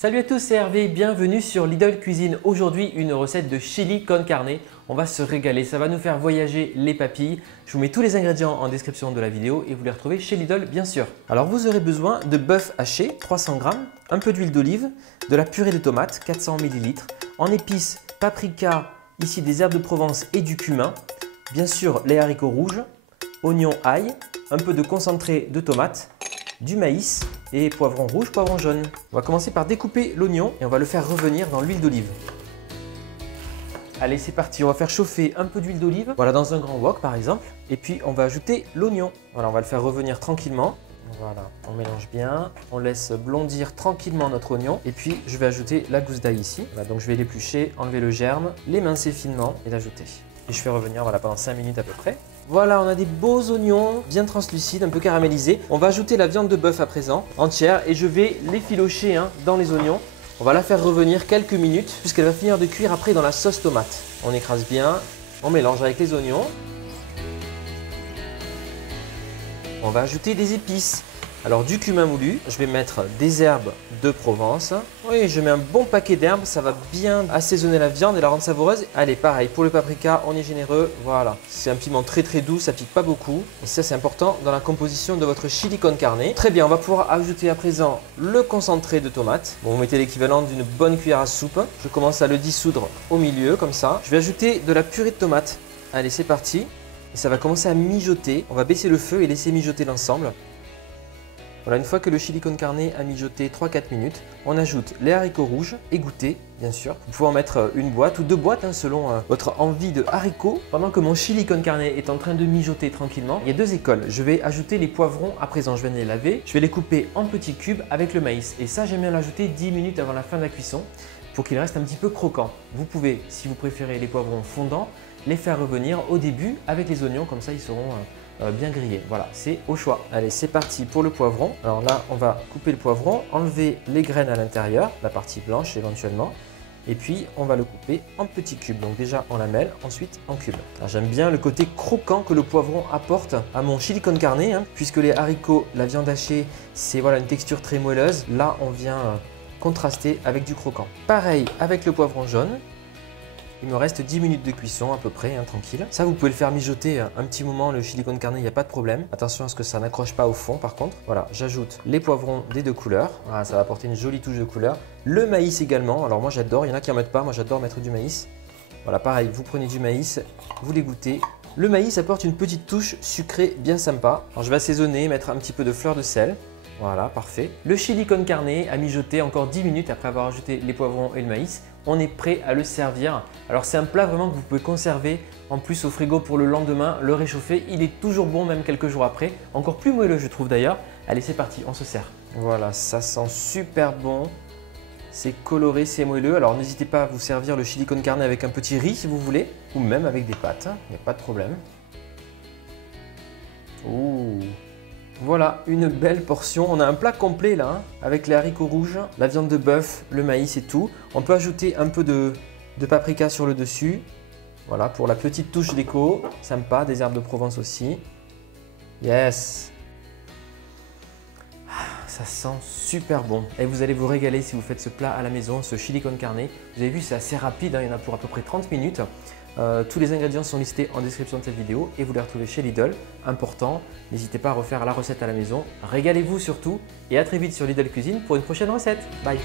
Salut à tous, c'est Hervé, bienvenue sur Lidl Cuisine. Aujourd'hui, une recette de chili con carne. On va se régaler, ça va nous faire voyager les papilles. Je vous mets tous les ingrédients en description de la vidéo et vous les retrouvez chez Lidl bien sûr. Alors vous aurez besoin de bœuf haché, 300 g, un peu d'huile d'olive, de la purée de tomates, 400 ml, en épices, paprika, ici des herbes de Provence et du cumin, bien sûr les haricots rouges, oignons, ail, un peu de concentré de tomates, du maïs et poivron rouge, poivron jaune. On va commencer par découper l'oignon et on va le faire revenir dans l'huile d'olive. Allez, c'est parti, on va faire chauffer un peu d'huile d'olive, voilà, dans un grand wok par exemple. Et puis on va ajouter l'oignon. Voilà, on va le faire revenir tranquillement. Voilà, on mélange bien, on laisse blondir tranquillement notre oignon. Et puis je vais ajouter la gousse d'ail ici. Voilà, donc je vais l'éplucher, enlever le germe, l'émincer finement et l'ajouter. Et je fais revenir voilà, pendant 5 minutes à peu près. Voilà, on a des beaux oignons bien translucides, un peu caramélisés. On va ajouter la viande de bœuf à présent, entière, et je vais l'effilocher dans les oignons. On va la faire revenir quelques minutes puisqu'elle va finir de cuire après dans la sauce tomate. On écrase bien, on mélange avec les oignons. On va ajouter des épices. Alors du cumin moulu, je vais mettre des herbes de Provence. Oui, je mets un bon paquet d'herbes, ça va bien assaisonner la viande et la rendre savoureuse. Allez, pareil, pour le paprika, on est généreux. Voilà, c'est un piment très doux, ça pique pas beaucoup. Et ça, c'est important dans la composition de votre chili con carne. Très bien, on va pouvoir ajouter à présent le concentré de tomate. Bon, vous mettez l'équivalent d'une bonne cuillère à soupe. Je commence à le dissoudre au milieu, comme ça. Je vais ajouter de la purée de tomate. Allez, c'est parti. Et ça va commencer à mijoter. On va baisser le feu et laisser mijoter l'ensemble. Voilà, une fois que le chili con carne a mijoté 3-4 minutes, on ajoute les haricots rouges égouttés, bien sûr. Vous pouvez en mettre une boîte ou deux boîtes selon votre envie de haricots. Pendant que mon chili con carne est en train de mijoter tranquillement, il y a deux écoles. Je vais ajouter les poivrons à présent. Je viens de les laver. Je vais les couper en petits cubes avec le maïs. Et ça, j'aime bien l'ajouter 10 minutes avant la fin de la cuisson pour qu'il reste un petit peu croquant. Vous pouvez, si vous préférez les poivrons fondants, les faire revenir au début avec les oignons. Comme ça, ils seront bien grillé. Voilà, c'est au choix. Allez, c'est parti pour le poivron. Alors là, on va couper le poivron, enlever les graines à l'intérieur, la partie blanche éventuellement. Et puis, on va le couper en petits cubes. Donc déjà en lamelles, ensuite en cubes. J'aime bien le côté croquant que le poivron apporte à mon chili con carne, puisque les haricots, la viande hachée, c'est voilà, une texture très moelleuse. Là, on vient contraster avec du croquant. Pareil avec le poivron jaune. Il me reste 10 minutes de cuisson à peu près, tranquille. Ça, vous pouvez le faire mijoter un petit moment, le chili con carne, il n'y a pas de problème. Attention à ce que ça n'accroche pas au fond par contre. Voilà, j'ajoute les poivrons des deux couleurs. Voilà, ça va apporter une jolie touche de couleur. Le maïs également. Alors moi j'adore, il y en a qui n'en mettent pas, moi j'adore mettre du maïs. Voilà, pareil, vous prenez du maïs, vous l'égouttez. Le maïs apporte une petite touche sucrée bien sympa. Alors je vais assaisonner, mettre un petit peu de fleur de sel. Voilà, parfait. Le chili con carne a mijoté encore 10 minutes après avoir ajouté les poivrons et le maïs. On est prêt à le servir. Alors c'est un plat vraiment que vous pouvez conserver en plus au frigo pour le lendemain, le réchauffer. Il est toujours bon même quelques jours après. Encore plus moelleux je trouve d'ailleurs. Allez, c'est parti, on se sert. Voilà, ça sent super bon. C'est coloré, c'est moelleux. Alors n'hésitez pas à vous servir le chili con carne avec un petit riz si vous voulez. Ou même avec des pâtes, il n'y a pas de problème. Ouh. Voilà, une belle portion. On a un plat complet là, avec les haricots rouges, la viande de bœuf, le maïs et tout. On peut ajouter un peu de paprika sur le dessus. Voilà, pour la petite touche déco. Sympa, des herbes de Provence aussi. Yes! Ça sent super bon. Et vous allez vous régaler si vous faites ce plat à la maison, ce chili con carne. Vous avez vu, c'est assez rapide, il y en a pour à peu près 30 minutes. Tous les ingrédients sont listés en description de cette vidéo et vous les retrouvez chez Lidl. Important, n'hésitez pas à refaire la recette à la maison. Régalez-vous surtout et à très vite sur Lidl Cuisine pour une prochaine recette. Bye!